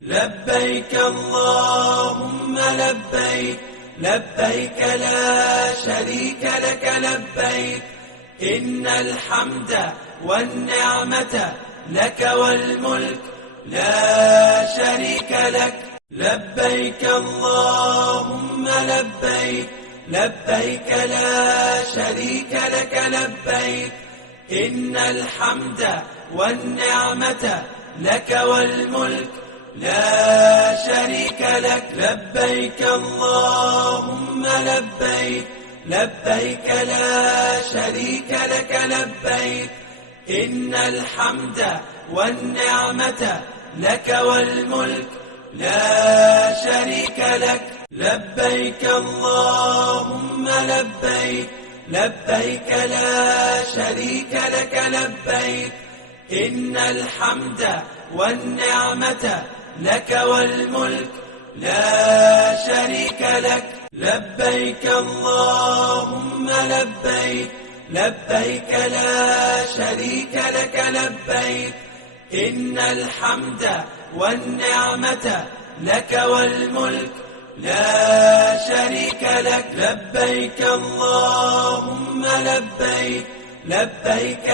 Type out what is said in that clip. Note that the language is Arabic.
لبيك اللهم لبيك، لبيك لا شريك لك لبيك، إن الحمد والنعمة لك والملك لا شريك لك. لبيك اللهم لبيك، لبيك لا شريك لك لبيك، إن الحمد والنعمة لك والملك لا شريك لك. لبيك اللهم لبيك، لبيك لا شريك لك لبيك، إن الحمد والنعمة لك والملك لا شريك لك. لبيك اللهم لبيك، لبيك لا شريك لك لبيك، إن الحمد والنعمة لك والملك لا شريك لك. لبيك اللهم لبيك، لبيك لا شريك لك لبيك، إن الحمد والنعمة لك والملك لا شريك لك. لبيك اللهم لبيك، لبيك